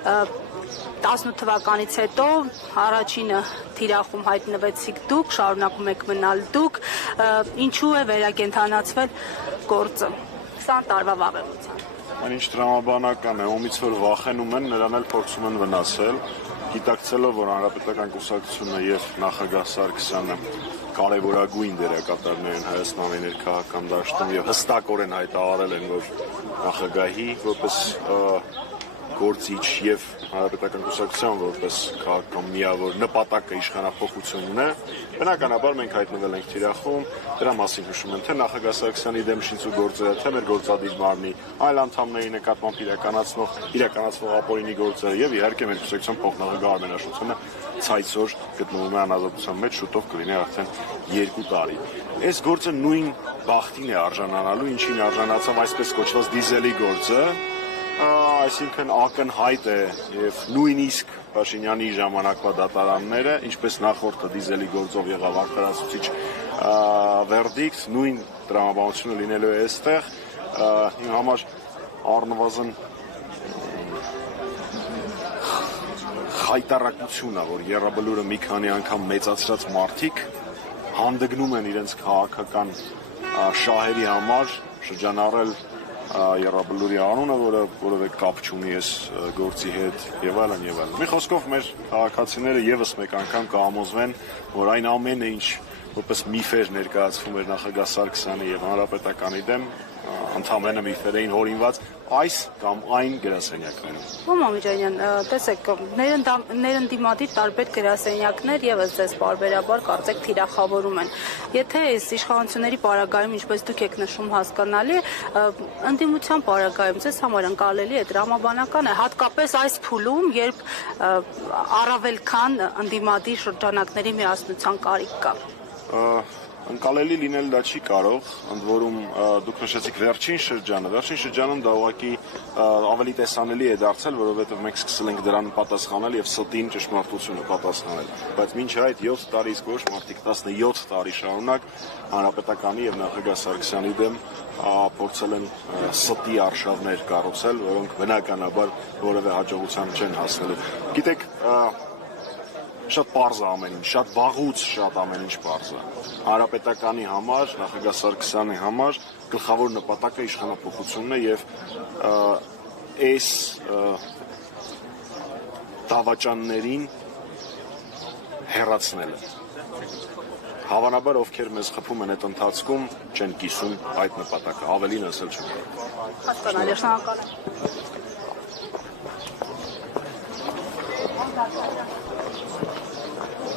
18 թվականից հետո առաջինը թիրախում հայտնվեցիք դուք, շարունակում եք մնալ դուք, ինչու է վերակենդանացվել գործը 20 տարվա վաղեմության։ Այնինչ տրամաբանական է, ումից որ վախենում են, նրան էլ փորձում են վնասել, գիտակցելով, որ Հանրապետական կուսակցությունը եւ նախագահ Սարգսյանը կարևորագույն դերակատարներ են Հայաստանի ներքաղաքական դաշտում եւ հստակորեն հայտարարել են, որ նախագահի որպես գործիչ եւ Հանրապետական կուսակցության որպես քաղաքական միավոր նպատակը իշխանափոխությունն է, բնականաբար մենք հայտնվել ենք թիրախում, դրա մասին հուշում են թե նախագահ Սարգսյանի դեմ շինծու գործերը, թե մեր գործադիր մարմնի այլ անդամների նկատմամբ իրականացվող ապօրինի գործերը եւ իհարկե մեր կուսակցության փոխնախագահ Արմեն Աշոտյանը ցայցօր գտնվում է անազատության մեջ, շուտով կլինի արդեն 2 տարի։ Այս գործը նույն բախտին է արժանանալու, ինչին արժանացավ այսպես կոչված դիզելի գործը, այսինքն ակնհայտ է եւ նույնիսկ Փաշինյանի ժամանակվա դատարանները, ինչպես նախորդը դիզելի գործով եղավ արդարացուցիչ վերդիկտ, նույն տրամաբանությունը լինելու է այստեղ, իմ համար առնվազն խայտարակություն է, որ Եռաբլուրը մի քանի անգամ մեծացրած մարդիկ հանդգնում են իրենց քաղաքական շահերի համար շրջանառել Եռաբլուրի անունը, որը որևէ կապ չունի այս գործի հետ եւ այլն եւ այլն։ Մի խոսքով մեր քաղաքացիները եւս մեկ անգամ կհամոզվեն, որ այն ամենը, ինչ որպես միֆեր ներկայացվում էր նախագահ Սարգսյանի եւ Հանրապետականի դեմ, ընդհանրապես միֆեր էին հորինված այս կամ այն գրասենյակներում։ Մամիջանյան, տեսեք, ներընդդիմադիր տարբեր գրասենյակներ եւս ձեզ բարբերաբար կարծեք թիրախավորում են։ Եթե այս իշխանությունների պարագայում, ինչպես դուք եք նշում, հասկանալի, ընդդիմության պարագայում ձեզ համար ընկալելի է տրամաբանական է, հատկապես այս փուլում, երբ առավել քան ընդդիմադիր շրջանակների միասնության կարիք կա։ Ընկալելի լինել դա չի կարող, ընդ որում դուք նշեցիք վերջին շրջանում դա ուղղակի ավելի տեսանելի է դարձել, որովհետև մենք սկսել ենք դրան պատասխանել եւ ստին ճշմարտությունը պատասխանել, բայց մինչ այդ 7 տարի իսկ ոչ մարդիկ 17 տարի շարունակ Հանրապետականի եւ նախագահ Սարգսյանի դեմ փորձել են ստի արշավներ կառուցել, որոնք բնականաբար որևէ հաջողության չեն հասնելու։ Գիտեք, շատ պարզ է ամեն ինչ, շատ վաղուց շատ ամեն ինչ պարզ է։ Հանրապետականի համար, նախագահ Սարգսյանի համար գլխավոր նպատակը իշխանափոխությունն է եւ այս դավաճաններին հեռացնելը։ Հավանաբար ովքեր մեզ խփում են այդ ընթացքում չեն կիսում այդ նպատակը, ավելին ասել չեմ կարող։ Հասկանալի, շնորհակալ եմ։